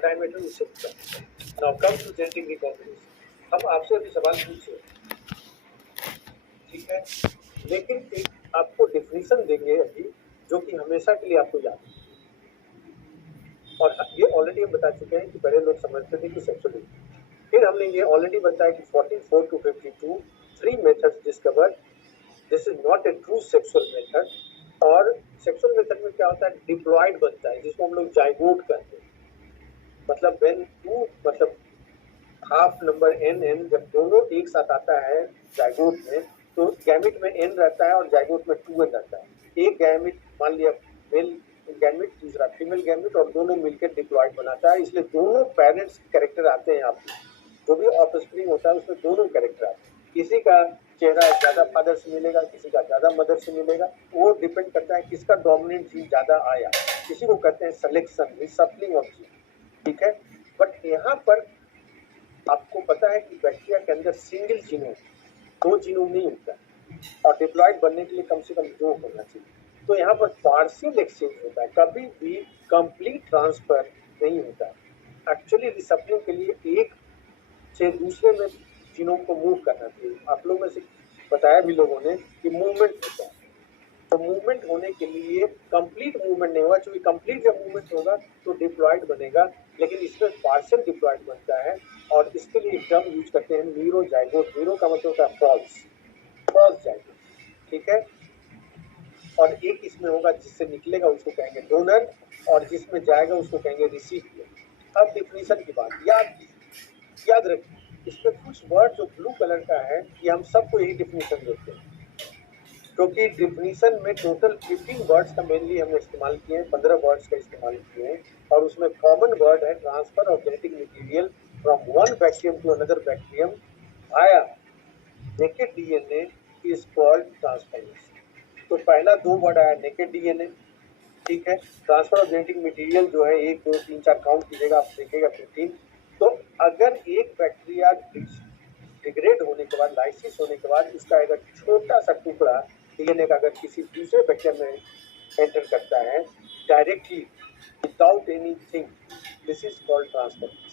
Diameter उससे ऊपर। Now come to genetic recombination. हम आपसे अभी सवाल पूछे, ठीक है, लेकिन एक आपको डेफिनेशन देंगे अभी जो कि हमेशा के लिए आपको याद है। और ये ऑलरेडी हम बता चुके हैं कि पहले लोग समझते थे कि सेक्सुअल, फिर हमने ये ऑलरेडी बताया कि 44 to 52 3 methods discovered. This is not a true sexual method. और सेक्सुअल मेथड में क्या होता है, डिप्लॉयड बनता है जिसको हम लोग जाइगोट कहते हैं। मतलब व्हेन टू, मतलब हाफ नंबर एन जब दोनों एक साथ आता है जाइगोट में, तो गैमिट में एन रहता है और जाइगोट में 2n रहता है। एक गैमिट मान लिया मेल गैमिट, दूसरा फीमेल गैमिट, और दोनों मिलकर डिप्लॉयड बनाता है। इसलिए दोनों पेरेंट्स कैरेक्टर आते हैं आपको, जो भी ऑफस्प्रिंग होता है उसमें दोनों कैरेक्टर आते हैं। किसी का चेहरा ज्यादा फादर से मिलेगा, किसी का ज्यादा मदर से मिलेगा, वो डिपेंड करता है किसका डोमिनेंट जीन ज्यादा आया। किसी को कहते हैं सिलेक्शन, रिसप्लिंग ऑफ जीन, ठीक है। बट यहाँ पर आपको पता है कि बैक्टीरिया के अंदर सिंगल जीनोम, दो जीनोम नहीं होता, और डिप्लॉयड बनने के लिए कम से कम 2 होना चाहिए। तो यहाँ पर पार्शियल एक्सचेंज होता है, कभी भी कंप्लीट ट्रांसफर नहीं होता है। एक्चुअली रिसप्लिंग के लिए एक से दूसरे में जीनोम को मूव करना चाहिए। आप लोगों में से बताया भी लोगों ने कि मूवमेंट होता है, तो मूवमेंट होने के लिए कंप्लीट मूवमेंट नहीं होगा, क्योंकि कंप्लीट जब मूवमेंट होगा तो डिप्लॉयड बनेगा, लेकिन इसमें पार्शियल डिप्लॉयड बनता है। और इसके लिए टर्म यूज करते हैं मीरो जाइगोट। मीरो का मतलब होता है फॉल्स जाइगोट, ठीक है। और एक इसमें होगा जिससे निकलेगा उसको कहेंगे डोनर, और जिसमें जाएगा उसको कहेंगे रिसिपिएंट। अब डिफिनीशन की बात याद रखिए, इसमें कुछ वर्ड जो ब्लू कलर का है ये हम सबको यही डिफिनीशन देते हैं, क्योंकि डिफिनीशन में टोटल 15 वर्ड्स का मेनली हमने इस्तेमाल किए हैं, 15 वर्ड्स का इस्तेमाल किए हैं। और उसमें कॉमन वर्ड है transfer of genetic material from one bacterium to another bacterium via naked DNA is called transformation. तो पहला 2 वर्ड आया नेकेड डीएनए, ठीक है। ट्रांसफर ऑफ जेनेटिक मटेरियल जो है 1 2 3 4 काउंट कीजिएगा, आप देखिएगा 15। तो अगर एक बैक्टीरिया डिग्रेड होने के बाद, लाइसिस होने के बाद, इसका अगर छोटा सा टुकड़ा डीएनए का अगर किसी दूसरे बैक्टीरिया में एंटर करता है directly without anything, this is called transformation.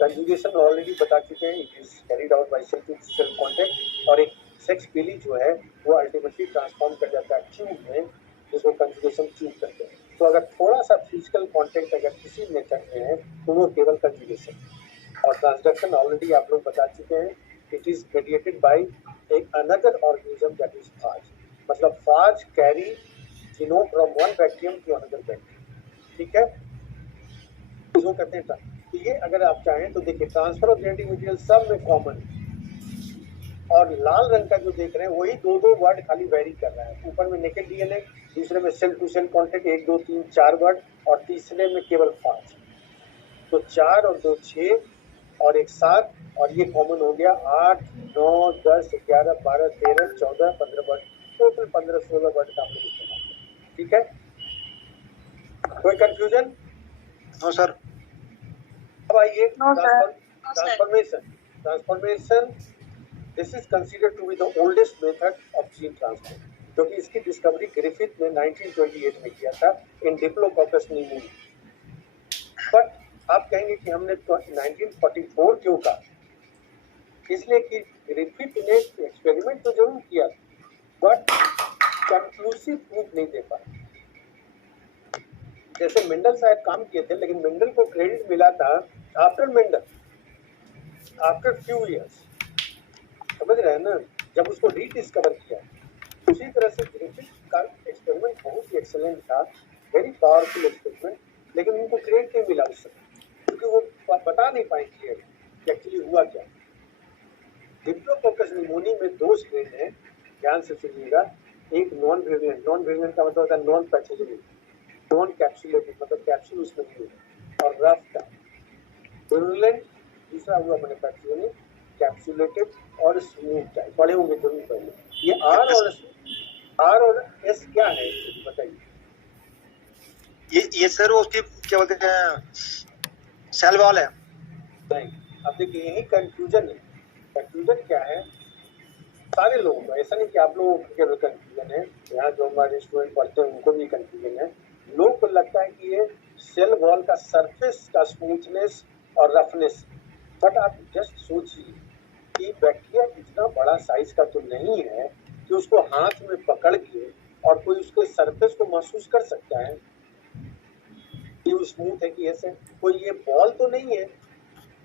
Conjugation already बता चुके हैं, it is carried out by cell to cell contact. और एक सेक्स पीली जो है वो अल्टीमेटली ट्रांसफॉर्म कर जाता है ट्यूब में, जिसको कंजुगेशन ट्यूब करते हैं। तो अगर थोड़ा सा फिजिकल कांटेक्ट अगर किसी मेथड में है तो वो केवल कंजुगेशन। और ट्रांसडक्शन ऑलरेडी आप लोग बता चुके हैं, इट इज मेडिएटेड बाय एक another organism that is phage. मतलब phage carry genome from one bacterium to another bacterium, ठीक है। इसको कहते हैं तो ये अगर आप चाहें तो देखिए ट्रांसफर ऑफ जेनेटिक मटेरियल सब में कॉमन है। और लाल रंग का जो देख रहे हैं वही 2 वर्ड खाली वेरी कर रहा है। ऊपर में नेकेड डीएनए, दूसरे में cell to cell contact 1 2 3 4 word, और तीसरे में केवल फाज। तो 4 और 2 6 और 1 7, और ये कॉमन हो गया 8 9 10 11 12 13 14 15 वर्ड, टोटल 15 16 वर्ड का हम लोग इस्तेमाल करें, ठीक है। कोई कंफ्यूजन? No sir. अब आइए transformation. This is considered to be the oldest method of gene transfer, क्योंकि इसकी डिस्कवरी ग्रिफिथ ने 1928 में किया था इन डिप्लोकोकस निमोनिया। बट आप कहेंगे कि हमने तो 1944 क्यों कहा? इसलिए कि ग्रिफिथ ने एक्सपेरिमेंट तो जरूर किया बट कंक्लूसिव प्रूफ नहीं दे पाया। जैसे मेंडल शायद काम किए थे, लेकिन मेंडल को क्रेडिट मिला था after Mendel, after few years, समझ रहे हैं ना, जब उसको रीडिस्कवर किया। उसी तरह से ग्रिफिथ का एक्सपेरिमेंट बहुत ही एक्सेलेंट था, वेरी पावरफुल एक्सपेरिमेंट, लेकिन उनको क्रेडिट नहीं मिला उस समय, क्योंकि वो बता नहीं पाए क्लियर कि एक्चुअली हुआ क्या। डिप्लोकोकस निमोनिया में 2 स्ट्रेन है, ध्यान से सुनिएगा। एक नॉन वेरिएंट का मतलब होता है नॉन पैथोजेनिक, नॉन कैप्सुलेटेड मतलब कैप्सूल उसमें नहीं है, और रफ का विरुलेंट। दूसरा हुआ मैंने पैथोजेनिक, कैप्सुलेटेड और स्मूथ टाइप। पढ़े होंगे जरूर पहले। ये आर और एस क्या है बताइए? ये सर वो उसकी क्या बोलते हैं, सेल वॉल है। नहीं, अब देखिए यही कंफ्यूजन है। कंफ्यूजन क्या है सारे लोगों को, ऐसा नहीं कि आप लोगों को केवल कंफ्यूजन है, यहाँ जो हमारे स्टूडेंट पढ़ते हैं उनको भी कंफ्यूजन है। लोगों को लगता है कि ये सेल वॉल का सरफेस का स्मूथनेस और रफनेस। बट आप जस्ट सोचिए कि बैक्टीरिया इतना बड़ा साइज का तो नहीं है कि उसको हाथ में पकड़ के और कोई उसके सरफेस को महसूस कर सकता है कि वो स्मूथ है कि ऐसे। कोई ये बॉल तो नहीं है,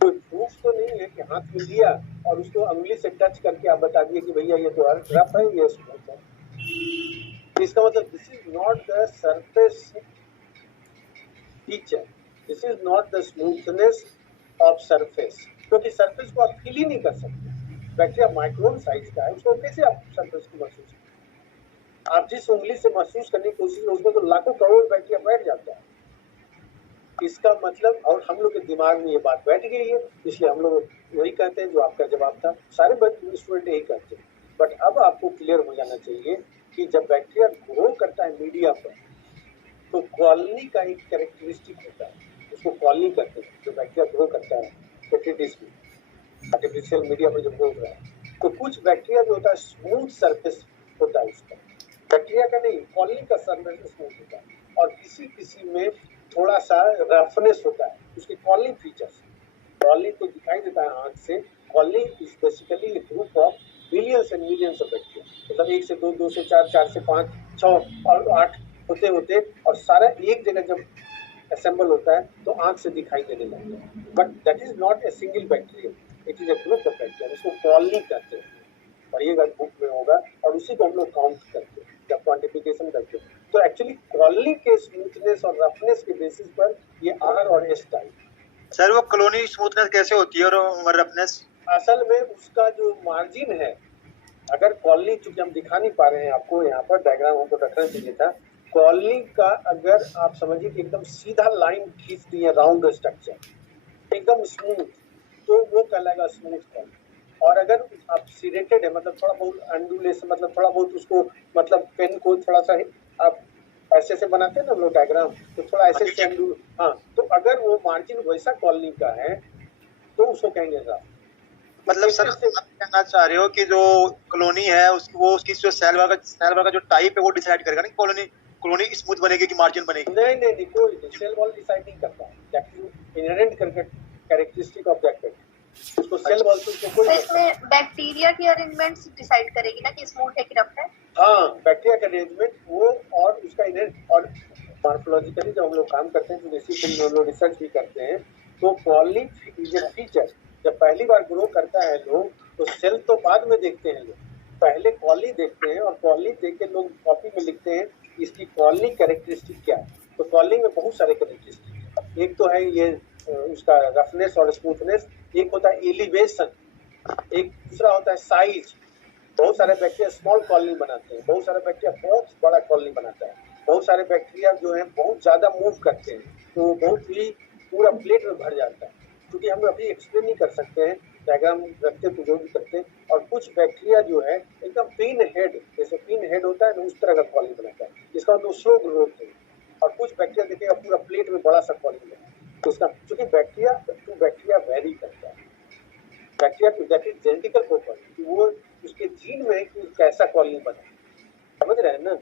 कोई प्रूफ तो नहीं है कि हाथ में लिया और उसको उंगली से टच करके आप बता दिए कि भैया ये तो रफ है, ये स्मूथ है। इसका मतलब this is not the surface feature, this is not the smoothness of surface, क्योंकि सरफेस को आप फील ही नहीं कर सकते। बैक्टीरिया माइक्रोन साइज का है, उसको कैसे आप सरफेस को महसूस करें? आप जिस उंगली से महसूस करने की कोशिश उसमें तो लाखों करोड़ बैक्टीरिया बैठ जाता है। इसका मतलब, और हम लोग के दिमाग में ये बात बैठ गई है, इसलिए हम लोग वही कहते हैं जो आपका जवाब था, सारे स्टूडेंट यही कहते हैं। बट अब आपको क्लियर हो जाना चाहिए कि जब बैक्टीरिया ग्रो करता है मीडिया पर, तो कॉलोनी का एक कैरेक्टरिस्टिक होता है, उसको कॉलोनी कहते हैं। जो बैक्टीरिया ग्रो करता है पेट्रिटिस में, आर्टिफिशियल मीडिया पर जब ग्रो हो रहा है, तो कुछ बैक्टीरिया जो होता है स्मूथ सरफेस होता है उसका, बैक्टीरिया का नहीं, कॉलोनी का सरफेस स्मूथ होता है, और किसी किसी में थोड़ा सा रफनेस होता है। उसके कॉलोनी फीचर्स, कॉलोनी तो दिखाई देता है आंख से। Colony is basically A group of millions and millions of bacteria, मतलब 1 से 2, 2 से 4, 4 से 5, 6 और 8 होते होते, और सारा एक जगह जब असेंबल होता है तो आंख से दिखाई देने लगता है। But that is not a single bacteria, it is a group of bacteria, इसको कॉलोनी कहते हैं। पढ़िएगा बुक में होगा, और उसी को हम लोग काउंट करते हैं जब क्वांटिफिकेशन करते हैं। तो एक्चुअली कॉलोनी के स्मूथनेस और रफनेस के बेसिस पर ये आर और एस टाइप। सर वो कॉलोनी स्मूथनेस कैसे होती है और रफनेस? असल में उसका जो मार्जिन है, अगर कॉलोनी, चूंकि हम दिखा नहीं पा रहे हैं आपको यहाँ पर, डायग्राम हमको रखना चाहिए था। कॉलोनी का अगर आप समझिए कि एकदम सीधा लाइन खींच दिए, राउंड स्ट्रक्चर एकदम स्मूथ, तो वो कहलाएगा स्मूथ कॉलोनी। और अगर आप सिरेटेड है, मतलब थोड़ा बहुत अंडुलेशन, मतलब थोड़ा बहुत उसको, मतलब पेन को थोड़ा सा आप ऐसे से बनाते हैं ना हम लोग डायग्राम, तो थोड़ा ऐसे से हाँ, तो अगर वो मार्जिन वैसा कॉलोनी का है तो उसको कहेंगे रफ। मतलब सर आप कहना चाह रहे हो कि जो कॉलोनी है वो उसकी जो सेल वॉल का जो टाइप है वो डिसाइड करेगा ना, कॉलोनी स्मूथ बनेगी कि मार्जिन बनेगी? नहीं, कोई सेल वॉल डिसाइड नहीं करता है, that is inherent characteristic of that bacteria. उसको सेल वॉल से कोई, इसमें बैक्टीरिया की अरेंजमेंट्स डिसाइड करेगी ना कि स्मूथ है कि रफ है। हाँ, बैक्टीरिया का अरेंजमेंट वो, और उसका इनहेरेंट, और मॉर्फोलॉजिकली जब हम लोग काम करते हैं, तो बेसिकली हम लोग रिसर्च भी करते हैं, तो कॉलोनी इज ए फीचर। जब पहली बार ग्रो करता है लोग, तो सेल तो बाद में देखते हैं लोग, पहले कॉलोनी देखते हैं, और कॉलोनी देख के लोग कॉपी में लिखते हैं इसकी कॉलोनी कैरेक्टरिस्टिक क्या है। तो कॉलोनी में बहुत सारे कैरेक्टरिस्टिक, एक तो है ये उसका रफनेस और स्मूथनेस, एक होता है एलिवेशन, एक दूसरा होता है साइज। बहुत सारे बैक्टीरिया स्मॉल कॉलोनी बनाते हैं, बहुत सारे बैक्टीरिया बहुत बड़ा कॉलोनी बनाता है, बहुत सारे बैक्टीरिया जो है बहुत ज्यादा मूव करते हैं, तो बहुत ही पूरा प्लेट में भर जाता है। क्योंकि हम अभी एक्सप्लेन नहीं कर सकते हैं, डायग्राम रखते तो जो भी करते हैं। और कुछ बैक्टीरिया जो है एकदम पिन हेड, जैसे पिन हेड होता है ना, उस तरह का कॉलोनी बनाता है, जिसका मतलब स्लो ग्रोथ है। और कुछ बैक्टीरिया देखिएगा पूरा प्लेट में बड़ा सा कॉलोनी बनाता है, तो उसका क्योंकि बैक्टीरिया टू बैक्टीरिया वेरी करता है। Bacteria that is genetical property, वो उसके जीन में कि कैसा कॉलोनी बना, समझ रहे हैं ना।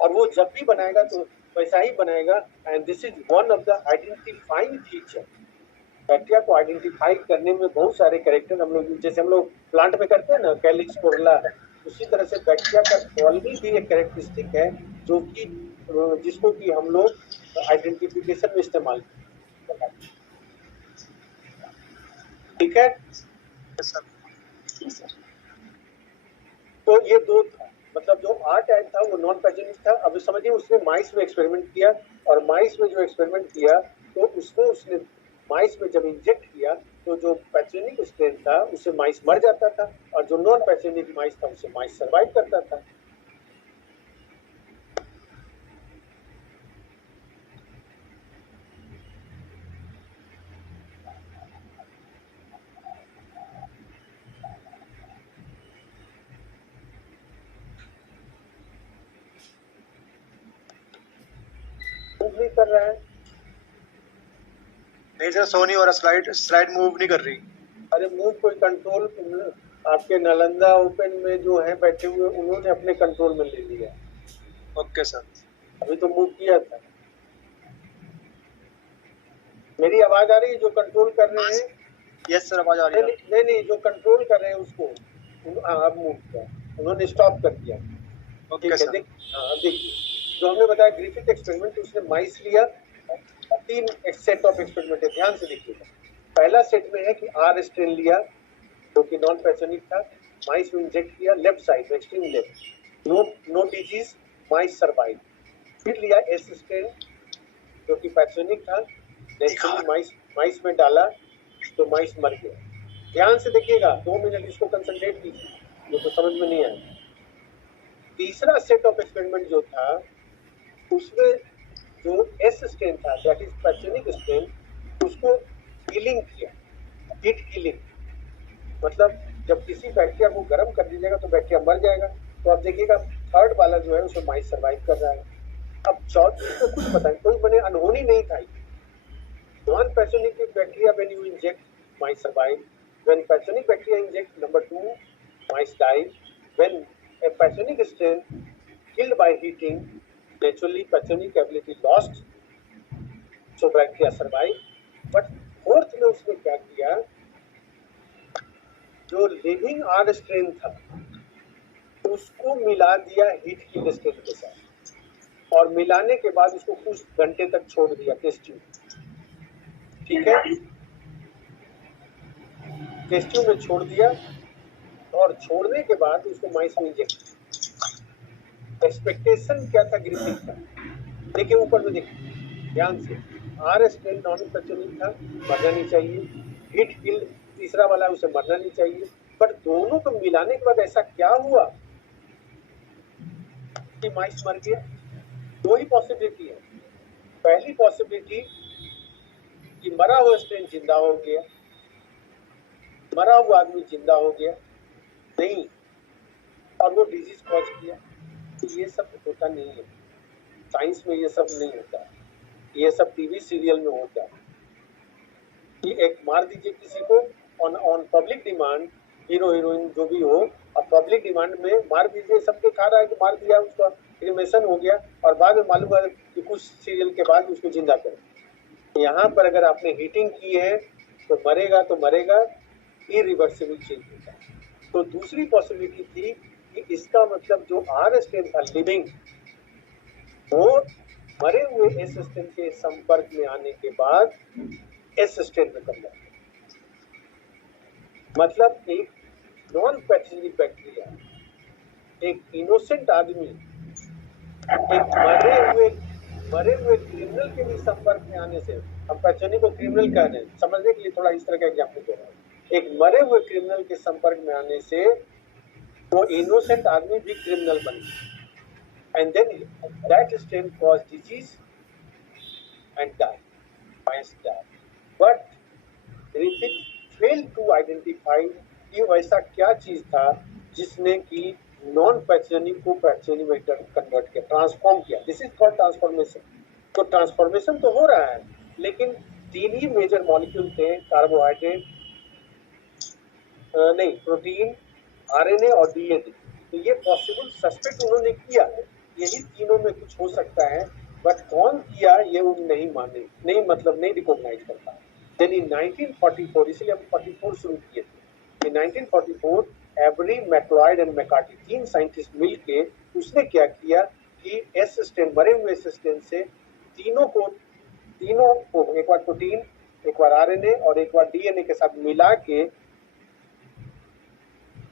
और वो जब भी बनाएगा तो वैसा ही बनाएगा, and this is one of the identifying feature. Bacteria को आइडेंटिफाई करने में बहुत सारे कैरेक्टर हम लोग, जैसे हम लोग प्लांट में करते हैं ना, कैलिक्स स्पोरुला, उसी तरह से बैक्टीरिया का कॉलोनी भी एक कैरेक्टरिस्टिक है, जो कि जिसको कि हम लोग आइडेंटिफिकेशन में इस्तेमाल करते हैं। ठीक है, तो ये दो था, मतलब जो आर टाइप था वो नॉन पैथोजेनिक था। अब समझिए उसने माइस में एक्सपेरिमेंट किया, और माइस में जो एक्सपेरिमेंट किया, तो उसने माइस में जब इंजेक्ट किया, तो जो पैथोजेनिक स्ट्रेन था उससे माइस मर जाता था, और जो नॉन पैथोजेनिक माइस था उससे माइस सर्वाइव करता था। मूव नहीं कर रहा है, नहीं सर शो नहीं हो रहा, स्लाइड मूव नहीं कर रही। अरे मूव कोई कंट्रोल, आपके नालंदा ओपन में जो है बैठे हुए, उन्होंने अपने कंट्रोल में ले लिया। ओके सर, अभी तो मूव किया था। मेरी आवाज आ रही है? जो कंट्रोल कर रहे हैं, यस सर आवाज आ रही है। नहीं, जो कंट्रोल कर रहे हैं उसको अब मूव किया, उन्होंने स्टॉप कर दिया। ओके ठीक है, सर। देखिए जो हमने बताया ग्रिफिथ एक्सपेरिमेंट, उसने माइस लिया, 3 सेट ऑफ एक्सपेरिमेंट है, ध्यान से देखिएगा। पहला सेट में है कि आर स्ट्रेन लिया जो कि नॉन पैथोजेनिक था, माइस में इंजेक्ट किया लेफ्ट साइड में, extreme left, no disease, mice survive. फिर लिया एस स्ट्रेन जो कि पैथोजेनिक था, नेचुरली माइस में डाला तो माइस मर गया। ध्यान से देखिएगा, 2 मिनट इसको कंसंट्रेट कीजिए, ये तो समझ में नहीं आया। तीसरा सेट ऑफ एक्सपेरिमेंट जो था उसमें जो एस स्ट्रेन था, दैट इज पैथोजेनिक स्ट्रेन, उसको किलिंग किया, हीट किलिंग, मतलब जब किसी बैक्टीरिया को गर्म कर दीजिएगा तो बैक्टीरिया मर जाएगा। तो आप देखिएगा थर्ड वाला जो है उसमें माइस सर्वाइव कर रहा है। अब चौथी को कुछ पता नहीं, कोई बने अनहोनी नहीं था। Non pathogenic bacteria when you inject mice survive, when pathogenic bacteria inject number 2 mice die, when a pathogenic strain killed by heating, naturally pathogenic ability lost, so bacteria survive. But fourth में उसने क्या किया, जो living R strain था उसको मिला दिया heat की स्ट्रेन के साथ, और मिलाने के बाद उसको कुछ घंटे तक छोड़ दिया टेस्ट ट्यूब। ठीक है, टेस्ट ट्यूब में छोड़ दिया, और छोड़ने के बाद उसको माइस में इंजेक्ट किया। एक्सपेक्टेशन क्या था ग्रिफिथ का? देखिए ऊपर में देखिए ध्यान से, आर स्ट्रेन नॉन पैथोजेनिक था, मरना नहीं चाहिए, हीट किल तीसरा वाला उसे मरना नहीं चाहिए, पर दोनों को मिलाने के बाद ऐसा क्या हुआ कि माइस मर गया? 2 ही पॉसिबिलिटी है। पहली पॉसिबिलिटी कि मरा हुआ स्ट्रेन जिंदा हो गया, मरा हुआ आदमी जिंदा हो गया नहीं, और वो डिजीज कॉज किया। तो ये सब होता नहीं है साइंस में, ये सब नहीं होता, ये सब टीवी सीरियल में होता है कि एक मार दीजिए किसी को on public demand, hero heroine जो भी हो, अब पब्लिक डिमांड में मार दीजिए, सबके खा रहा है कि मार दिया, उसका क्रिमेशन हो गया, और बाद में मालूम है कि कुछ सीरियल के बाद उसको जिंदा करें। यहाँ पर अगर आपने हीटिंग की है तो मरेगा, इरिवर्सिबल चेंज होता है। तो दूसरी पॉसिबिलिटी थी कि इसका मतलब जो आर स्ट्रेन था लिविंग, वो मरे हुए एस स्ट्रेन के संपर्क में आने के बाद एस स्ट्रेन में कम जाता है। मतलब एक नॉन पैथोजेनिक बैक्टीरिया, एक इनोसेंट आदमी, एक मरे हुए क्रिमिनल के भी संपर्क में आने से, हम पैथोजेनिक को क्रिमिनल कह रहे हैं, समझने के लिए थोड़ा इस तरह का एग्जाम्पल दे रहा हूँ। एक मरे हुए क्रिमिनल के संपर्क में आने से वो इनोसेंट आदमी भी क्रिमिनल बन गया, and then that strain cause disease and die, mice die. But Griffith fail to identify कि वैसा क्या चीज था जिसने कि नॉन पैथोजेनिक को पैथोजेनिक में कन्वर्ट किया, ट्रांसफॉर्म किया। This is called transformation. तो ट्रांसफॉर्मेशन तो हो रहा है, लेकिन 3 ही मेजर मॉलिक्यूल थे, कार्बोहाइड्रेट नहीं, प्रोटीन, आरएनए और डीएनए। तो ये पॉसिबल सस्पेक्ट उन्होंने किया है, यही तीनों में कुछ हो सकता है, बट कौन किया ये वो नहीं माने, नहीं मतलब नहीं रिकॉग्नाइज करता। देन इन 1944, इसलिए हम 44 शुरू किए थे, इन 1944 every, MacLeod and McCarthy, 3 scientist मिलके उसने क्या किया कि एस स्ट्रेन, मरे हुए एस स्ट्रेन से तीनों को एक बार प्रोटीन, एक बार आरएनए और एक बार डीएनए के साथ मिला के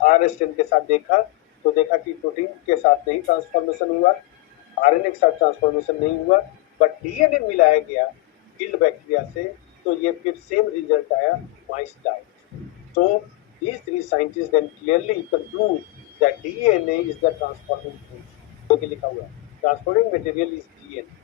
आर स्ट्रेन के साथ देखा, तो देखा कि प्रोटीन के साथ नहीं ट्रांसफॉर्मेशन हुआ, आरएनए के साथ ट्रांसफॉर्मेशन नहीं हुआ, बट डीएनए मिलाया गया किल्ड बैक्टीरिया से, तो ये फिर सेम रिजल्ट आया, माइस died. So these 3 scientists then clearly conclude that DNA is the transforming force. तो लिखा हुआ है, transforming material is DNA.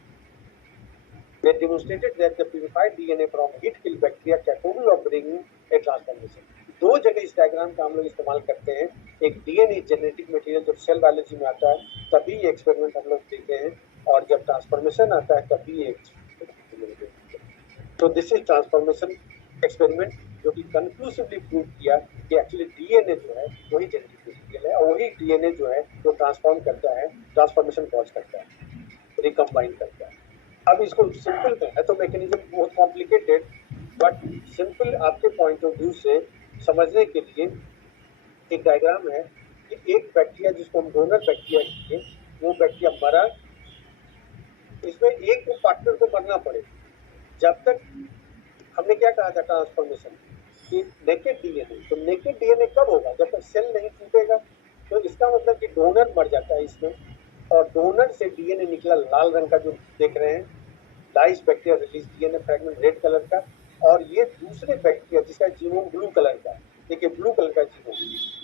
They demonstrated that the purified DNA from heat-killed bacteria capable of bringing a transformation. 2 जगह इस diagram का हम लोग इस्तेमाल करते हैं। एक डीएनए जेनेटिक मटेरियल जब सेल बायोलॉजी में आता है तभी ये एक्सपेरिमेंट हम लोग देते हैं, और जब ट्रांसफॉर्मेशन आता है तभी ये एक्सपेरिमेंट देते हैं। तो दिस इज ट्रांसफॉर्मेशन एक्सपेरिमेंट, जो कि कंक्लूसिवली प्रूव किया कि एक्चुअली डीएनए जो है वही जेनेटिक मटेरियल है, और वही डीएनए जो है वो ट्रांसफॉर्म करता है, ट्रांसफॉर्मेशन कॉज करता है, रिकम्बाइन करता है। अब इसको सिंपल है तो मैकेनिज्म बहुत कॉम्प्लिकेटेड, बट सिंपल आपके पॉइंट ऑफ व्यू से समझने के लिए एक डायग्राम है कि एक बैक्टीरिया जिसको हम डोनर बैक्टीरिया कहते हैं, वो बैक्टीरिया मरा, इसमें एक पार्टनर को मरना पड़े। जब तक हमने क्या कहा था ट्रांसफॉर्मेशन कि नेकेड डीएनए, तो नेकेड डीएनए कब होगा? जब तक सेल नहीं टूटेगा। तो इसका मतलब कि डोनर मर जाता है इसमें, और डोनर से डीएनए निकला लाल रंग का जो देख रहे हैं, dice bacteria release DNA fragment red colour का, और ये दूसरे बैक्टीरिया जिसका जीनोम ब्लू कलर का, देखिए ब्लू कलर का जीनोम,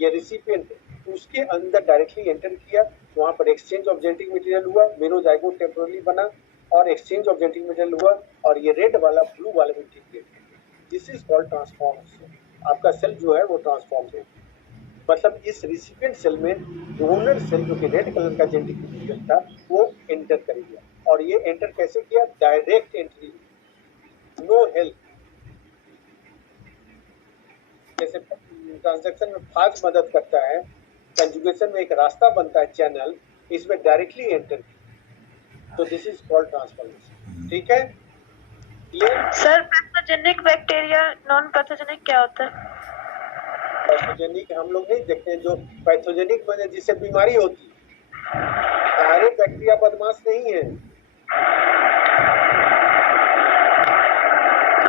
ये रिसिपिएंट है, उसके अंदर डायरेक्टली एंटर किया, वहां पर एक्सचेंज ऑफ जेनेटिक मटेरियल हुआ, मेरोजाइगोट टेम्पोरली बना और एक्सचेंज ऑफ जेनेटिक मटेरियल हुआ, और ये रेड वाला ब्लू वाले में ठीक। This is called transformation. आपका सेल जो है वो ट्रांसफॉर्म है, मतलब इस रिसिपिएंट सेल में डोनर सेल जो कि रेड कलर का जेनेटिक मटेरियल था वो एंटर करेगा, और ये एंटर कैसे किया? Direct entry, no help. जैसे ट्रांजैक्शन में फास्ट मदद करता है, कंजुगेशन में एक रास्ता बनता है, चैनल, इसमें डायरेक्टली एंटर। तो दिस इज कॉल्ड ट्रांसफॉर्मेशन। ठीक है ये sir pathogenic bacteria non pathogenic क्या होता है? पैथोजेनिक हम लोग नहीं देखते हैं, जो पैथोजेनिक बने जिससे बीमारी होती है। सारे बैक्टीरिया बदमाश नहीं है।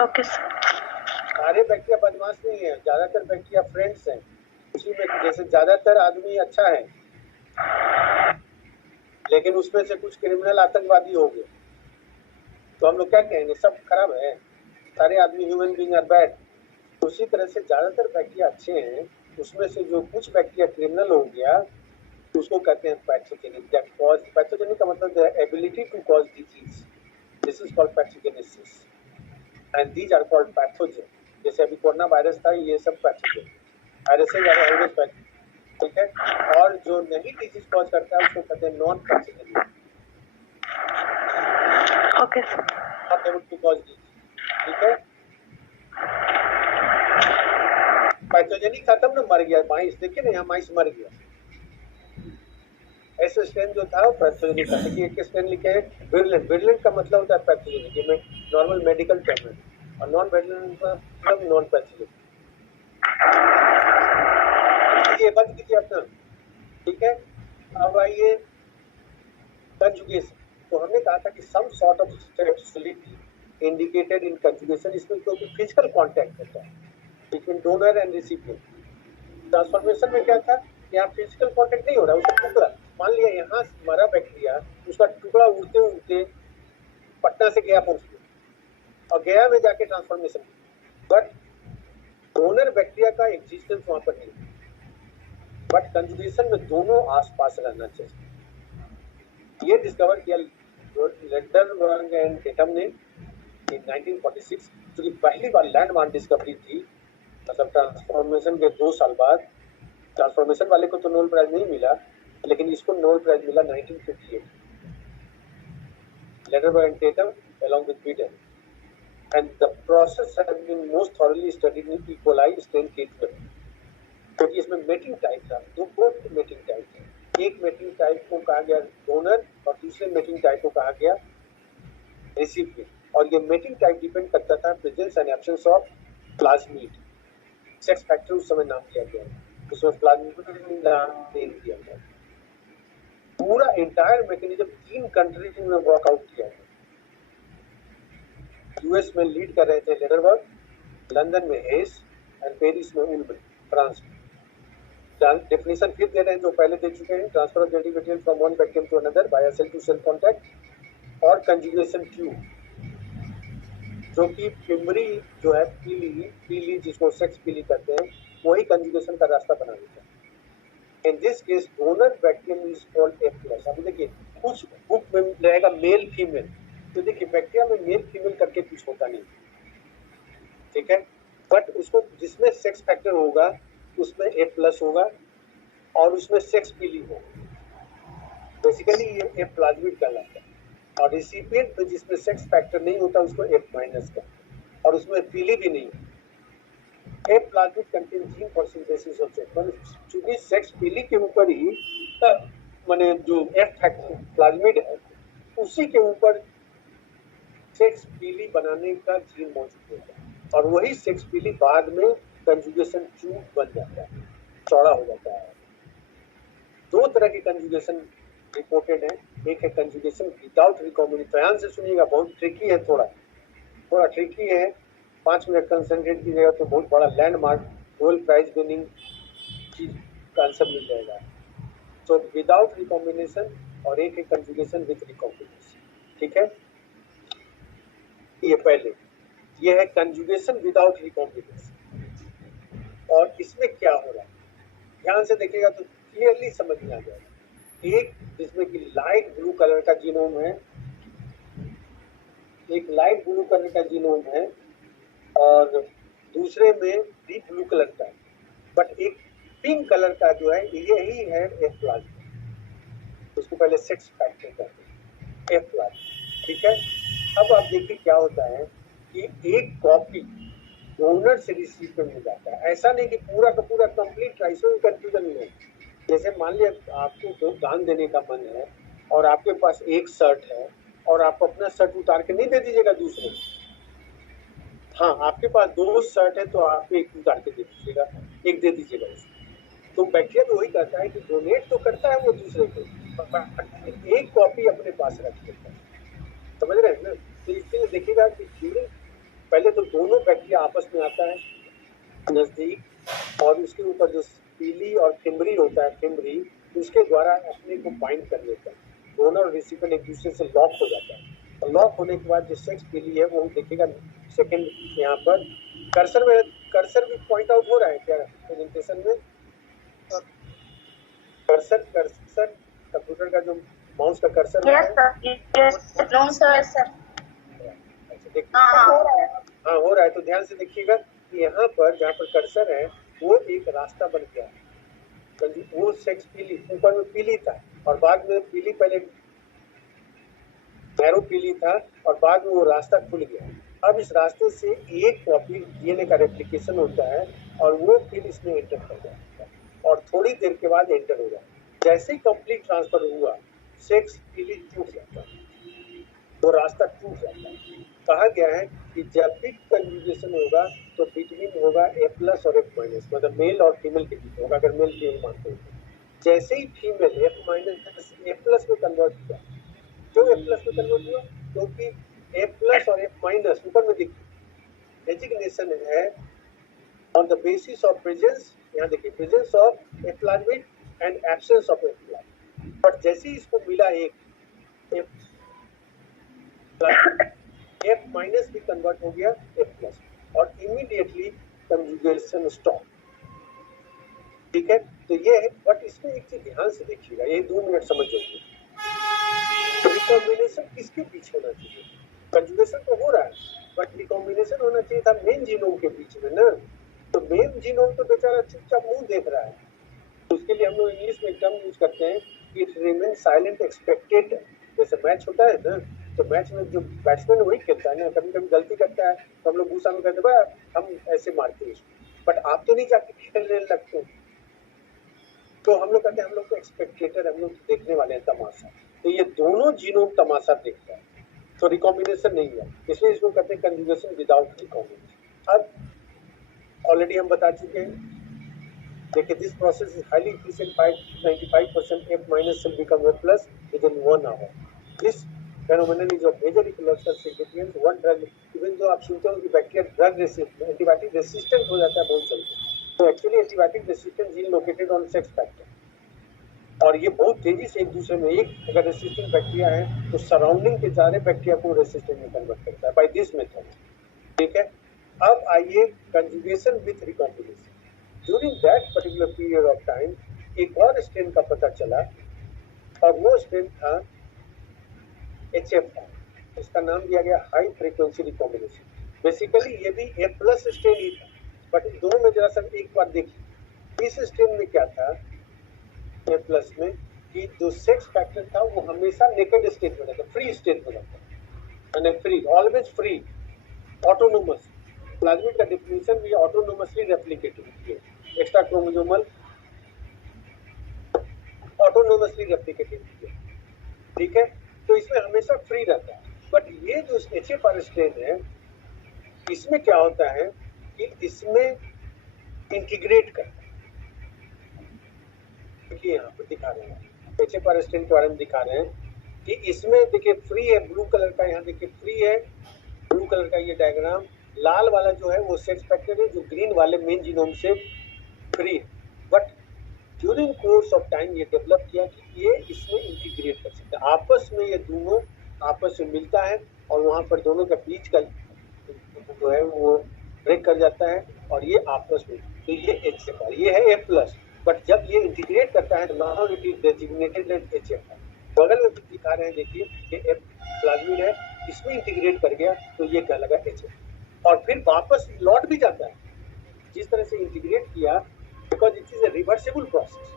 Okay sir. सारे बैक्टीरिया बदमाश नहीं है, ज्यादातर बैक्टीरिया फ्रेंड्स हैं। उसी में जैसे ज्यादातर आदमी अच्छा है, लेकिन उसमें से कुछ क्रिमिनल आतंकवादी हो गए, तो हम लोग क्या कहेंगे? सब खराब है, सारे आदमी ह्यूमन बीइंग आर बैड। उसी तरह से ज्यादातर बैक्टीरिया अच्छे हैं, उसमें से जो कुछ बैक्टीरिया क्रिमिनल हो गया तो उसको कहते हैं पैथोजेनिक। दैट कॉज, पैथोजेनिक का मतलब है ability to cause disease, this is called pathogenesis, and these are called pathogen. जैसे अभी कोरोना वायरस था, ये सब pathogen viruses are always pathogen. ठीक है, और जो नहीं डिजीज कॉज करता है उसको कहते हैं non pathogenic. Okay sir. Not able to cause disease. ठीक है, पैथोजेनिक खत्म ना, मर गया माइस, देखिए ना यहाँ माइस मर गया। ऐसे स्ट्रेन जो था पैथोजेनिक था, देखिए एक स्ट्रेन लिखे हैं विरलेंट। विरलेंट का मतलब होता है पैथोजेनिक, ये नॉर्मल मेडिकल टर्म है, और नॉन विरलेंट का मतलब नॉन पैथोजेनिक। ये बंद कीजिए अपना। ठीक है, अब आइए कंजुगेशन। तो हमने कहा था कि some sort of sexuality indicated in conjugation, इसमें क्योंकि फिजिकल कांटेक्ट होता है between donor and recipient. Transformation में क्या था? यहाँ फिजिकल कांटेक्ट नहीं हो रहा, उसका टुकड़ा, मान लिया यहाँ मरा बैक्टीरिया, उसका टुकड़ा उड़ते उड़ते पटना से गया पहुंच गया, और गया में जाके ट्रांसफॉर्मेशन, बट डोनर बैक्टीरिया का एग्जिस्टेंस वहां पर नहीं। बट कंजुगेशन में दोनों आसपास रहना चाहिए। ये डिस्कवर किया लेडरबर्ग एंड टेटम ने इन 1946, जो कि पहली बार लैंडमार्क डिस्कवरी थी, मतलब ट्रांसफॉर्मेशन के 2 साल बाद। ट्रांसफॉर्मेशन वाले को तो नोबेल प्राइज नहीं मिला, लेकिन इसको नोबेल प्राइज मिला 1958, Lederberg and Tetam along with Beaton, and the process has been most thoroughly studied in E. coli strain K12, क्योंकि इसमें मेटिंग टाइप था, दो मेटिंग टाइप थे। एक मेटिंग टाइप को कहा गया डोनर, और दूसरे मेटिंग टाइप को कहा गया रिसिपिएंट, और ये मेटिंग टाइप डिपेंड करता था presence and absence of plasmid. Sex factor उस समय नाम दिया गया, उसमें प्लाज्मिड नाम नहीं दिया गया। पूरा एंटायर मैकेनिज्म 3 कंट्रीज में वर्कआउट किया है। यूएस में लीड कर रहे थे लेडरबर्ग, लंदन में हेस, एंड पेरिस में उल्बन, फ्रांस में। डेफिनेशन फिर दे रहे हैं जो पहले दे चुके हैं, transfer of genetic material from one bacterium to another by cell to cell contact, और कंजुगेशन ट्यूब, जो कि पिमरी जो है पीली जिसको सेक्स पीली करते हैं, वही कंजुगेशन का रास्ता बना देता है। In this case donor bacterium is called F+। अभी देखिए कुछ बुक में रहेगा मेल फीमेल, तो देखिए बैक्टीरिया में मेल फीमेल करके कुछ होता नहीं, ठीक है, बट उसको जिसमें सेक्स फैक्टर होगा उसमें A+ होगा, और उसमें सेक्स पीली होगा। बेसिकली ये F प्लाज्मिड कहलाता है, और रिसिपिएंट में जिसमें सेक्स फैक्टर नहीं होता उसको F- का, और उसमें पीली भी नहीं। F plasmid contain 3% basis of sex, चूंकि सेक्स पीली के ऊपर ही माने जो F प्लाज्मिड है उसी के ऊपर सेक्स पीली बनाने का जीन मौजूद होता है, और वही सेक्स पीली बाद में कंजुगेशन ट्यूब बन जाता है, चौड़ा हो जाता है। दो तरह की कंजुगेशन रिपोर्टेड है, एक है कंजुगेशन विदाउट रिकॉम्बिनेशन। ध्यान से सुनिएगा, बहुत ट्रिकी है, थोड़ा ट्रिकी है। 5 मिनट कंसंट्रेट कीजिएगा तो बहुत बड़ा लैंडमार्क नोबेल प्राइज विनिंग चीज का आंसर मिल जाएगा। तो विदाउट रिकॉम्बिनेशन और एक है कंजुगेशन विद रिकॉम्बिनेशन, ठीक है। ये पहले ये है कंजुगेशन विदाउट रिकॉम्बिनेशन, और इसमें क्या हो रहा है ध्यान से देखिएगा तो क्लियरली समझ में आ जाएगा। एक जिसमें कि लाइट ब्लू कलर का जीनोम है, एक लाइट ब्लू कलर का जीनोम है और दूसरे में डीप ब्लू कलर का है, बट एक पिंक कलर का जो है यही है एफ प्लाज्मा, उसको पहले सेक्स फैक्टर कहते हैं, एफ प्लाज्मा, ठीक है। अब आप देखिए क्या होता है कि एक कॉपी डोनर से रिसिपिएंट में जाता है। ऐसा नहीं कि पूरा का पूरा कंप्लीट ट्राइसोमी कंफ्यूजन में। जैसे मान लिया आपको दान देने का मन है और आपके पास एक शर्ट है और आप अपना शर्ट उतार के नहीं दे दीजिएगा दूसरे, हाँ आपके पास 2 शर्ट है तो आप एक उतार के दे दीजिएगा, एक दे दीजिएगा उसको। तो बैक्टीरिया तो वही करता है कि डोनेट तो करता है वो दूसरे को, एक कॉपी अपने पास रख लेता है, समझ रहे हैं ना। तो इसलिए देखिएगा कि ड्यूरिंग पहले तो दोनों बैक्टीरिया आपस में आता है नजदीक, और उसके ऊपर जो पीली और फिम्बरी होता है, फिम्बरी उसके द्वारा अपने को बाइंड कर लेता है। डोनर और रिसिपिएंट एक दूसरे से लॉक हो जाता है, और लॉक होने के बाद जो सेक्स पीली है वो देखिएगा सेकंड यहाँ पर कर्सर भी पॉइंट आउट हो रहा है क्या प्रेजेंटेशन में? कर्सर कंप्यूटर का जो माउस का कर्सर यस सर हाँ हो रहा है। तो ध्यान से देखिएगा कि यहाँ पर जहाँ पर कर्सर है वो एक रास्ता बन गया है, वो सेक्स पीली ऊपर में पीली था और बाद में पीली, पहले नैरो पीली था और बाद में वो रास्ता खुल गया। अब इस रास्ते से एक कॉपी डीएनए का रेप्लिकेशन होता है और वो फिर इसमें एंटर कर जाता है और थोड़ी देर के बाद एंटर हो जाता है। जैसे ही कंप्लीट ट्रांसफर हुआ सेक्स पीली टूट जाता है, वो रास्ता टूट जाता है। कहा गया है कि जब भी कंजुगेशन होगा तो बिटवीन होगा F+ और F-, मतलब मेल और फीमेल के बीच होगा, अगर मेल फीमेल मानते हैं। जैसे ही फीमेल F- में कन्वर्ट हुआ, क्यों F+ में कन्वर्ट हुआ? क्योंकि F+ और F- ऊपर में देखिए डेजिग्नेशन है on the basis of presence, यहाँ देखिए presence of F plasmid and absence of F plasmid. But जैसे ही इसको मिला एक F- भी कन्वर्ट हो गया F+ और इमीडिएटली कंजुगेशन स्टॉप, ठीक है। तो ये है, बट इसमें एक चीज ध्यान से देखिएगा, ये 2 मिनट समझ जाइए। रिकॉम्बिनेशन किसके बीच होना चाहिए? कंजुगेशन तो हो रहा है बट रिकॉम्बिनेशन होना चाहिए था मेन जीनोम के बीच में ना। तो मेन जीनोम तो बेचारा चुपचाप मुंह देख रहा है, तो उसके लिए हम लोग इंग्लिश में टर्म यूज करते हैं कि इट रिमेन साइलेंट एक्सपेक्टेड। जैसे मैच होता है ना, तो मैच में जो बैट्समैन वही खेलता है ना, कभी कभी गलती करता है तो हम लोग गुस्सा में कहते हैं हम ऐसे मारते हैं, बट आप तो नहीं जाके खेलने लगते। तो हम लोग कहते हैं हम लोग को एक्सपेक्टेटर, हम लोग देखने वाले हैं तमाशा। तो ये दोनों जीनोम तमाशा देखता है, तो रिकॉम्बिनेशन नहीं हुआ, इसलिए इसको कहते हैं कंजुगेशन विदाउट रिकॉम्बिनेशन। अब ऑलरेडी हम बता चुके हैं, देखिए this process is highly efficient, 95% F- will become F+ within 1 hour. This phenomenon is of major ecological significance. One drug, even though आप सुनते हो कि bacteria drug resistant, antibiotic resistant हो जाता है बहुत जल्दी, तो actually antibiotic resistant gene located on sex factor, और ये बहुत तेजी से एक दूसरे में, एक अगर रेसिस्टेंट बैक्टीरिया है तो सराउंडिंग के सारे बैक्टीरिया को रेसिस्टेंट में कन्वर्ट करता है बाय दिस मेथड, ठीक है। अब आइए conjugation with recombination. During that particular period of time एक और स्ट्रेन का पता चला और वो स्ट्रेन था HF, इसका नाम दिया गया हाई फ्रीक्वेंसी रिकॉम्बिनेशन। बेसिकली ये भी F+ स्ट्रेन ही था, बट दोनों में जरा सा एक बार देखिए, इस स्ट्रेन में क्या था F+ में कि जो सेक्स फैक्टर था वो हमेशा नेकेड स्टेट में रहता, फ्री स्टेट में रहता, यानी free, always free, autonomous. Plasmid का डेफिनेशन भी autonomously replicating, extra chromosomal autonomously replicating, ठीक है। तो इसमें हमेशा फ्री रहता है, बट ये जो HFR स्ट्रेन है, इसमें क्या होता है कि इसमें इंटीग्रेट करता है। देखिए यहाँ पे दिखा रहे हैं HFR स्ट्रेन के बारे में दिखा रहे हैं कि इसमें देखिए फ्री है, ब्लू कलर का, यहाँ देखिए फ्री है, ब्लू कलर का ये डायग्राम। लाल वाला जो है वो सेक्स फैक्टर है, जो ग्रीन वाले मेन जीनोम से फ्री है। But during course of time ये डेवलप किया कि ये इसमें इंटीग्रेट कर सकते हैं, आपस में ये दोनों आपस में मिलता है और वहाँ पर दोनों का बीच का जो है वो ब्रेक कर जाता है और ये आपस में, तो ये HFR, ये है F+। बट जब ये इंटीग्रेट करता है तो now it is designated as HFR। बगल में दिखा रहे हैं देखिए कि F प्लाज्मिड है, इसमें इंटीग्रेट कर गया तो ये कहलागा HFR और फिर वापस लौट भी जाता है। जिस तरह से इंटीग्रेट किया, because it is a reversible process,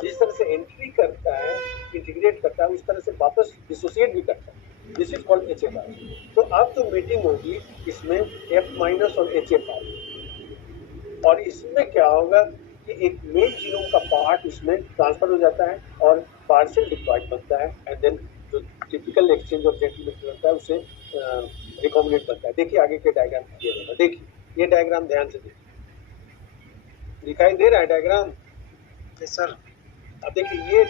जिस तरह से एंट्री करता है, इंटीग्रेट करता है, उस तरह से वापस डिसोसिएट भी करता है। This is called HFR। तो अब जो मीटिंग होगी इसमें F- और HFR, और इसमें क्या होगा कि एक मेन जीनोम का पार्ट इसमें ट्रांसफर हो जाता है और पार्शियल डिप्लॉइड बनता है, एंड देन जो typical exchange of genetic material होता है उसे रिकॉम्बिनेंट बनता है। देखिए आगे के डायग्राम क्लियर होगा। देखिए ये डायग्राम ध्यान से देखिए, दिखाई दे रहा है डायग्राम? Yes sir. अब देखिए ये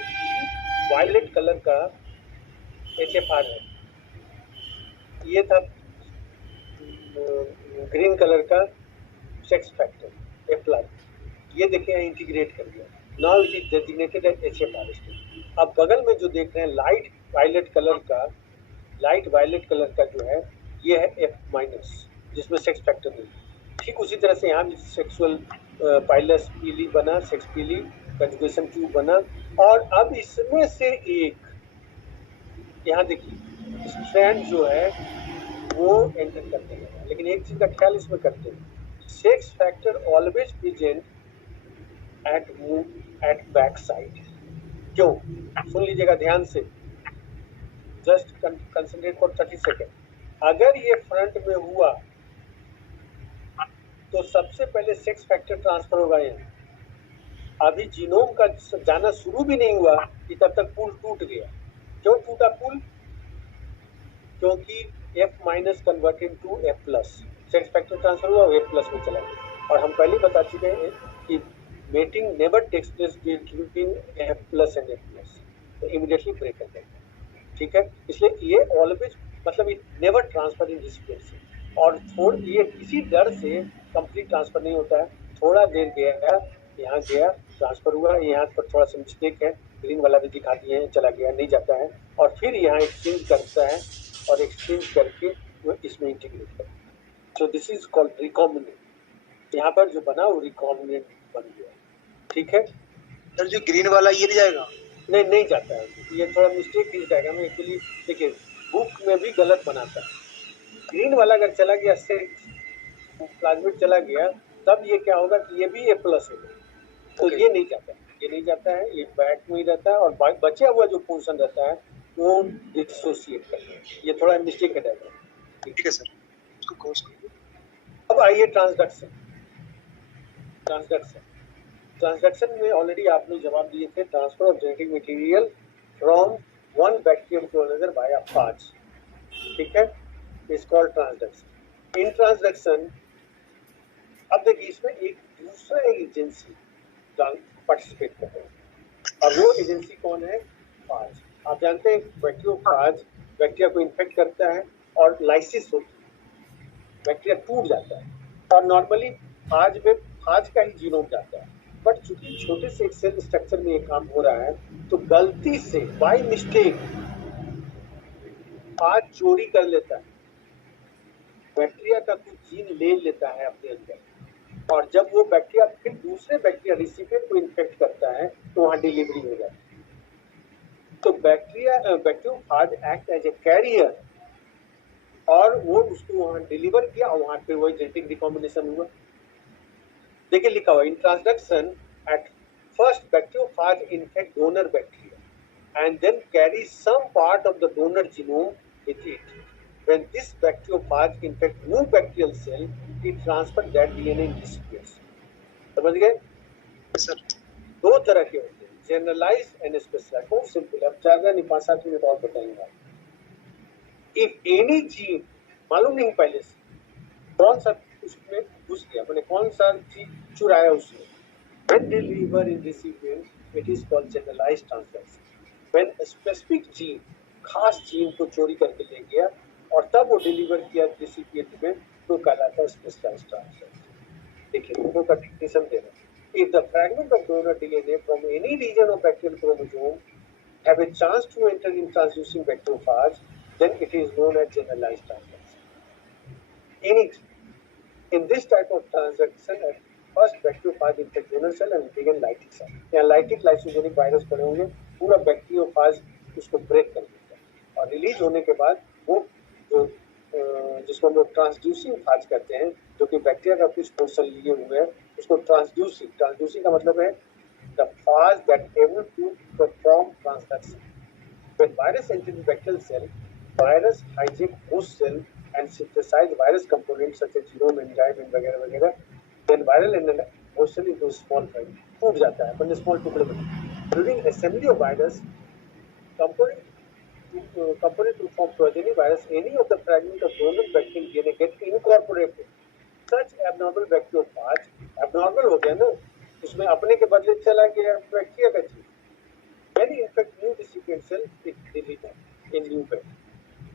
वायलेट कलर का HFR है, ये था ग्रीन कलर का सेक्स फैक्टर F+। ये देखिए इंटीग्रेट कर दिया, now it is designated as HFR state. अब बगल में जो देख रहे हैं लाइट वायलेट कलर का जो है ये है F-, जिसमें सेक्स फैक्टर नहीं। ठीक उसी तरह से यहाँ भी सेक्सुअल पाइलस पीली बना, सेक्स पीली कंजुगेशन ट्यूब बना, और अब इसमें से एक यहाँ देखिए स्ट्रैंड जो है वो एंटर करते हैं, लेकिन एक चीज का ख्याल इसमें करते हैं, sex factor always present at back side. क्यों? सुन लीजिएगा ध्यान से, जस्ट कंसंट्रेट फॉर 30 सेकेंड। अगर ये फ्रंट में हुआ तो सबसे पहले सेक्स फैक्टर ट्रांसफर होगा यहाँ। अभी जीनोम का जाना शुरू भी नहीं हुआ कि तब तक पुल टूट गया। क्यों टूटा पुल? क्योंकि F- converted to F+, sex factor transfer हुआ, F+ में चला गया। और हम पहले बता चुके हैं कि mating never takes place between F+ and F+, तो इमीडिएटली ब्रेक कर देगा। ठीक है, इसलिए ये ऑलवेज मतलब it never transfer in this place. और थोड़ा ये किसी डर से कंप्लीट ट्रांसफर नहीं होता है, थोड़ा देर गया, यहाँ गया, ट्रांसफर हुआ, यहाँ पर थोड़ा सा मिस्टेक है, ग्रीन वाला भी दिखा दिए हैं, चला गया, नहीं जाता है, और फिर यहाँ एक्सचेंज करता है और एक्सचेंज करके वो इसमें इंटीग्रेट करता है। So this is called recombinant. यहाँ पर जो बना वो रिकॉम्बिनेंट बन गया। ठीक है सर जो ग्रीन वाला ये नहीं जाएगा? नहीं जाता है, ये थोड़ा मिस्टेक दिख जाएगा। मैं एक्चुअली देखिए बुक में भी गलत बनाता है। ग्रीन वाला अगर चला गया, से प्लाज्मिड चला गया, तब ये क्या होगा कि ये भी A+ है, तो ये नहीं जाता है, ये नहीं जाता है, ये बैक में ही रहता है, और बचा हुआ जो पोर्शन रहता है वो डिसोसिएट करता है। ये थोड़ा मिस्टेक है। ठीक है सर, इसको क्रॉस कर दो। अब आइए ट्रांसडक्शन ट्रांसडक्शन में ऑलरेडी आपने जवाब दिए थे, transfer of genetic material from one bacterium to another by phage। ठीक है, is called transduction. In transduction अब देखिए इसमें एक दूसरा एजेंसी पार्टिसिपेट कर रहे हैं, और वो एजेंसी कौन है? phage। आप जानते हैं बैक्टीरियोफाज बैक्टीरिया को इन्फेक्ट करता है और लाइसिस होती है, बैक्टीरिया टूट जाता है, और नॉर्मली phage में phage का ही जीनोम जाता है। बट चूंकि छोटे से एक सेल स्ट्रक्चर में ये काम हो रहा है, तो गलती से बाय मिस्टेक phage चोरी कर लेता है, बैक्टीरिया का कुछ जीन ले लेता है अपने अंदर, और जब वो बैक्टीरिया फिर दूसरे बैक्टीरिया रिसिपिएंट को इन्फेक्ट करता है तो वहाँ डिलीवरी हो जाती है। तो bacteriophage act as a carrier, और वो उसको वहाँ डिलीवर किया, और वहाँ पे वही जेनेटिक रिकॉम्बिनेशन हुआ। देखिए लिखा हुआ in transduction at first bacteriophage infect donor bacteria and then carry some part of the donor genome with it. When this bacteriophage infect new bacterial cell, it transfer that DNA in this place. समझ गए? Sir दो तरह के होते हैं, generalise and specialise. बहुत simple, अब ज्यादा नहीं, 5-7 मिनट और बताएंगे। इफ एनी जीन, मालूम नहीं पहले से कौन सा उसमें घुस गया, मैंने कौन सा चीज चुराया उसने, when delivered in recipient it is called generalized transaction. when a specific gene, खास जीन को चोरी करके ले गया और तब वो डिलीवर किया रिसिपिएंट में, तो कहलाता है स्पेशलाइज्ड ट्रांसफर। देखिए दोनों का डिफिनेशन दे रहे हैं। If the fragment of donor DNA from any region of bacterial chromosome have a chance to enter in transducing bacteriophage, then it is known as generalized transaction. In this type of transaction, at first bacteriophage infect donor cell and begin lytic cell. यहाँ lytic lysogenic virus पड़े होंगे, पूरा bacteriophage उसको break कर देता है और release होने के बाद वो जो जिसको हम लोग ट्रांसड्यूसिंग फाज कहते हैं, जो कि बैक्टीरिया का कुछ पोर्शन लिए हुए हैं, उसको ट्रांसड्यूसिंग का मतलब है the phage that able to perform transduction. When virus enters the bacterial cell, virus hijack host cell and synthesize virus components such as genome, enzyme and वगैरह वगैरह, then viral and host cell into small fragment, टूट जाता है, अपने small टुकड़े में। During assembly of virus component to form progeny virus, any of the fragment of donor bacterial DNA get incorporated. Such abnormal bacteriophage, abnormal हो गया ना, उसमें अपने के बदले चला गया बैक्टीरिया का gene. When infect new recipient cell, it deleted in new bed,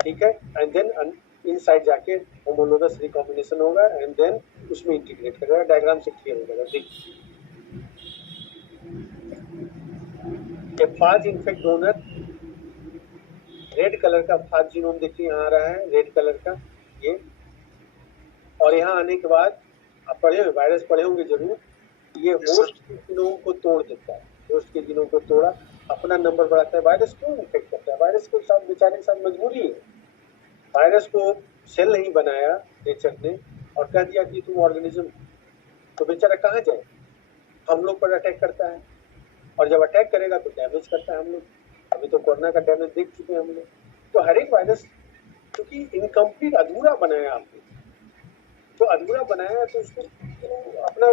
ठीक है, and then inside जाके homologous recombination होगा and then उसमें इंटीग्रेट करेगा। डायग्राम से क्लियर हो जाएगा। देखिए फाज इन्फेक्ट डोनर, रेड कलर का फाज जीनोम देखिए यहाँ आ रहा है, रेड कलर का ये, और यहाँ आने के बाद आप पढ़े वायरस पढ़े होंगे जरूर, ये होस्ट के जीनोम को तोड़ देता है, होस्ट के जीनोम को तोड़ा, अपना नंबर बढ़ाता है। वायरस क्यों इन्फेक्ट करता है? वायरस के साथ बेचारे के साथ मजबूरी है। वायरस को सेल नहीं बनाया नेचर ने और कह दिया कि तुम ऑर्गेनिज्म, तो बेचारा कहाँ जाए? हम लोग पर अटैक करता है और जब अटैक करेगा तो डैमेज करता है हम लोग। अभी तो कोरोना का डैमेज देख चुके हैं हम लोग। तो हर एक वायरस क्योंकि इनकम्प्लीट अधूरा बनाया आपने, तो अधूरा बनाया तो उसको तो अपना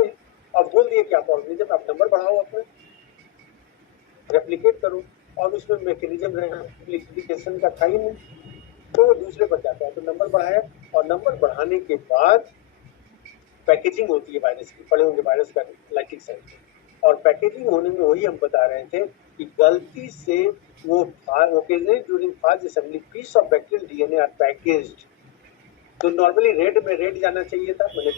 अब बोल दिए कि आप ऑर्गेनिज्म आप नंबर बढ़ाओ, अपने रेप्लिकेट करो, और उसमें मैकेनिज्म रेप्लिकेशन का था ही नहीं, तो दूसरे पर जाता है। तो नंबर बढ़ाया और नंबर बढ़ाने के बाद पैकेजिंग होती है वायरस की, पड़े होंगे वायरस का लाइटिक साइड, और पैकेजिंग होने में वही हम बता रहे थे कि गलती से वो during phage assembly piece of bacterial DNA are packaged. तो नॉर्मली रेड में रेड जाना चाहिए था, मैंने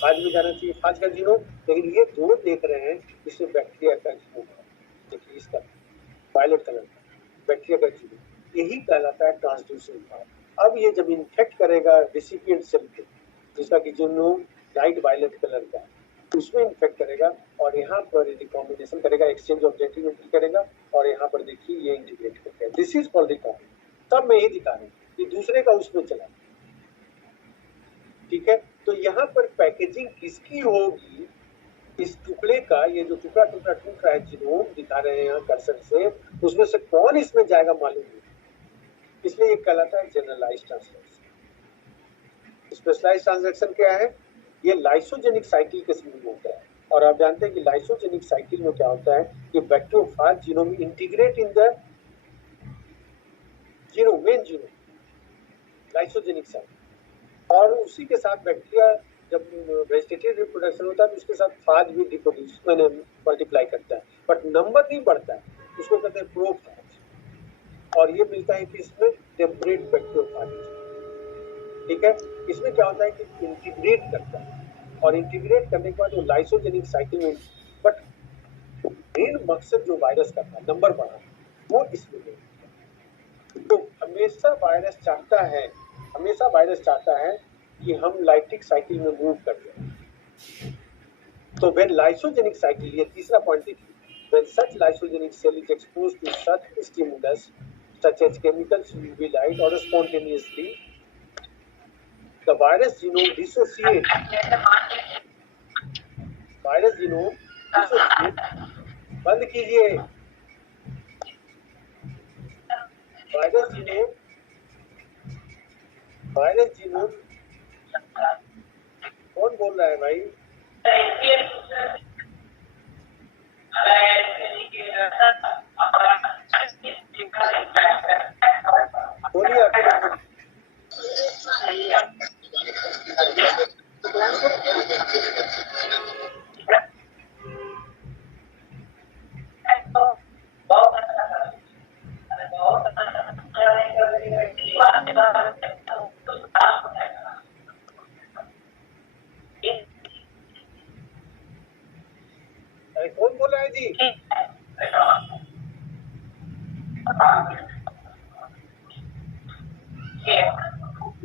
फाज में जाना चाहिए फाज का जीनोम, लेकिन ये दो देख रहे हैं इसमें बैक्टीरिया का जीनोम, देखिए इसका वायलेट कलर का बैक्टीरिया का जीनोम, यही कहलाता है ट्रांसड्यूसिंग फाज। अब ये जब इन्फेक्ट करेगा रेसिपिएंट सेल को, जिसका कि जीनोम लाइट वायलेट कलर का, उसमें इन्फेक्ट करेगा और यहाँ पर रिकॉम्बिनेशन करेगा, एक्सचेंज ऑफ जेनेटिक एंट्री करेगा और यहाँ पर देखिए ये इंटीग्रेट करता है। This is called recombination. तब मैं ये दिखा रहा हूँ कि दूसरे का उसमें चला, ठीक है। तो यहाँ पर पैकेजिंग किसकी होगी? इस टुकड़े का, ये जो टुकड़ा टुकड़ा टूट रहा है जीनोम दिखा रहे हैं यहाँ कर्सर से, उसमें से कौन इसमें जाएगा मालूम नहीं, इसलिए ये कहलाता है जनरलाइज्ड ट्रांसलेशन। स्पेशलाइज्ड ट्रांजैक्शन क्या है? ये लाइसोजेनिक साइकिल के शुरू होता है, और आप जानते हैं कि लाइसोजेनिक साइकिल में क्या होता है कि bacteriophage genome integrate in the genome, main genome lysogenic cycle, और उसी के साथ बैक्टीरिया जब वेजिटेटिव रिप्रोडक्शन होता है तो उसके साथ फाज भी रिप्रोड्यूस मैंने मल्टीप्लाई करता है, बट नंबर नहीं बढ़ता है, उसको कहते हैं प्रोफाज, और ये मिलता है कि इसमें टेम्परेट बैक्टीरियोफाज, ठीक है। इसमें क्या होता है कि इंटीग्रेट करता है, और इंटीग्रेट करने के बाद वो लाइसोजेनिक साइकिल में, बट मेन मकसद जो वायरस का था नंबर बढ़ाना, वो इसमें नहीं। तो हमेशा वायरस चाहता है कि हम लाइटिक साइकिल में मूव कर जाए। तो व्हेन लाइसोजेनिक साइकिल, ये तीसरा पॉइंट देखिए, when such lysogenic cell is exposed to such stimulus such as chemicals, UV light or spontaneously, the virus genome dissociate, बंद कीजिए, वायरस जीनोम कौन बोल रहा है भाई? बोलिए आप। अरे कौन बोल रहा है जी?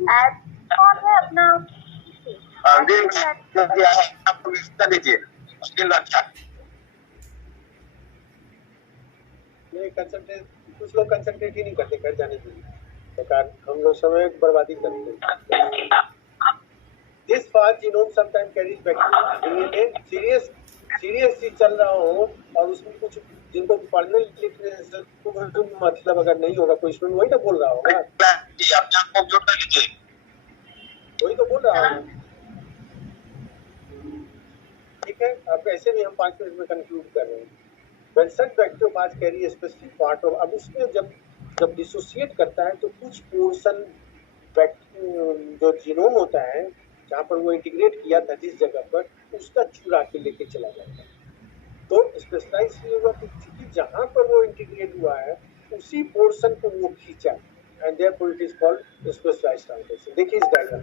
ऐड कौन है अपना? लीजिए मुश्किल अच्छा नहीं कंसंट्रेट, कुछ लोग कंसंट्रेट ही नहीं करते, घर जाने के लिए बेकार हम लोग समय बर्बादी करते हैं। This fast genome sometime carries bacteria serious चीज चल रहा हो और उसमें कुछ जिनको पढ़ने लिखने से मतलब अगर नहीं होगा कोई स्टूडेंट, वही तो बोल रहा होगा, जी अपने आप को म्यूट कर लीजिए। वही तो बोल रहा होगा। ठीक है, अब ऐसे भी हम 5 मिनट में कंक्लूड कर रहे हैं। When such bacteriophage carry a specific part of, अब उसमें जब डिसोसिएट करता है तो कुछ पोर्शन जो जीनोम होता है जहाँ पर वो इंटीग्रेट किया था जिस जगह पर, उसका चुरा के लेके चला जाता है। तो स्पेशलाइज ये हुआ कि जहाँ पर वो इंटीग्रेट हुआ है उसी पोर्शन को वो खींचा, and therefore it is called specialised translation. देखिए इस diagram,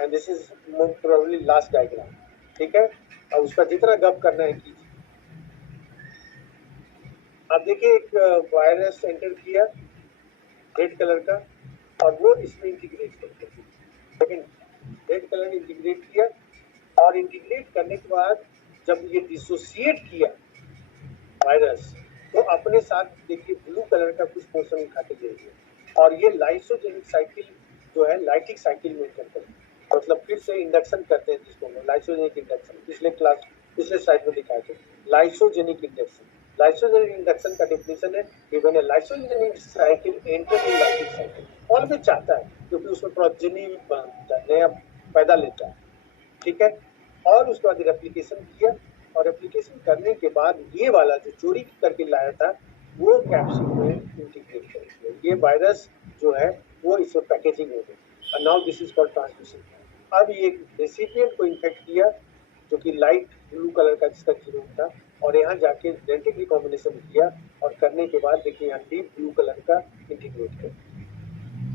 and this is probably last diagram. ठीक है, अब उसका जितना गप करना है कीजिए। आप देखिए एक वायरस एंटर किया रेड कलर का और वो इसमें इंटीग्रेट करते हैं। सेकेंड, रेड कलर इंटीग्रेट किया और इंटीग्रेट करने के बाद जब ये डिसोसिएट किया वायरस तो अपने साथ देखिए ब्लू कलर का कुछ पोर्शन उठा के दे दिया, और ये लाइसोजेनिक साइकिल जो है लाइटिक साइकिल में करते हैं, मतलब फिर से इंडक्शन करते हैं जिसको लाइसोजेनिक इंडक्शन पिछले स्लाइड में दिखाए थे। लाइसोजेनिक इंडक्शन का डेफिनेशन है कि when a lysogenic cycle enter in lytic cycle, और भी चाहता है क्योंकि उसमें प्रोजेनी बनता है, नया पैदा लेता है। ठीक है, और उसके बाद रेप्लिकेशन किया, और रेप्लिकेशन करने के बाद ये वाला जो चोरी करके लाया था वो कैप्सूल में इंटीग्रेट कर दिया। ये वायरस जो है वो इसमें पैकेजिंग हो गई, और now this is called transmission. अब ये रेसिपिएंट को इन्फेक्ट किया जो कि लाइट ब्लू कलर का जिसका जीनोम था, और यहाँ जाके जेनेटिक रिकॉम्बिनेशन किया, और करने के बाद देखिए यहाँ डीप ब्लू कलर का इंटीग्रेट कर।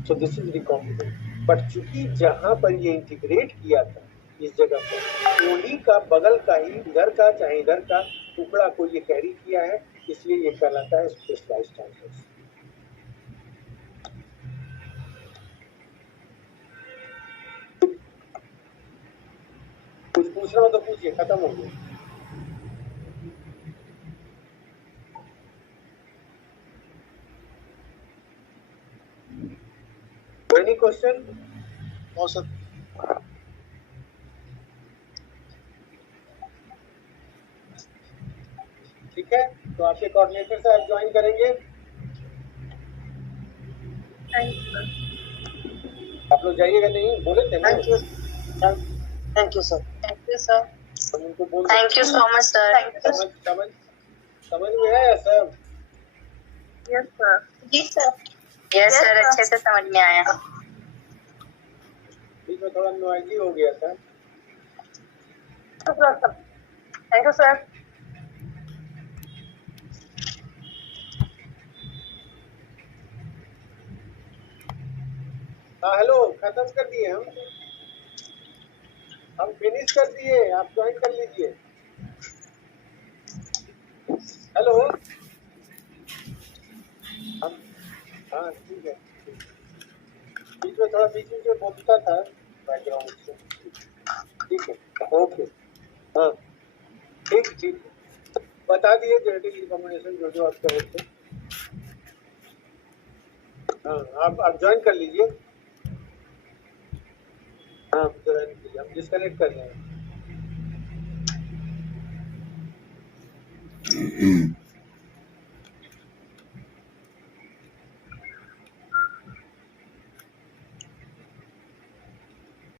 So this is recombination. But चूंकि जहाँ पर ये इंटीग्रेट किया था इस जगह पर, वही का बगल का ही इधर का चाहे इधर का टुकड़ा को ये कैरी किया है, इसलिए ये कहलाता है स्पेशलाइज्ड ट्रांसलेशन। कुछ पूछना हो तो पूछिए, खत्म हो गया। Any question? No sir. ठीक है, तो आपके कोऑर्डिनेटर साहब ज्वाइन करेंगे। आप लोग जाइएगा नहीं, बोले थे ना? Thank you sir. Thank you sir. हम उनको बोल thank you so much sir. समझ में आया सब? Yes sir. जी सर। यस सर, अच्छे से समझ में आया। बीच में थोड़ा नॉइजी हो गया था। Thank you sir. हाँ हेलो, खत्म कर दिए हम फिनिश कर दिए, आप ज्वाइन कर लीजिए। हेलो, हम हाँ ठीक है, बीच में थोड़ा बीच में बोलता था बैकग्राउंड से। ठीक है, ओके, हाँ ठीक बता दिए जेनेटिक रिकॉम्बिनेशन जो जो आप कहे थे। हाँ आप ज्वाइन कर लीजिए। हाँ ज्वाइन कीजिए, हम डिस्कनेक्ट कर रहे हैं।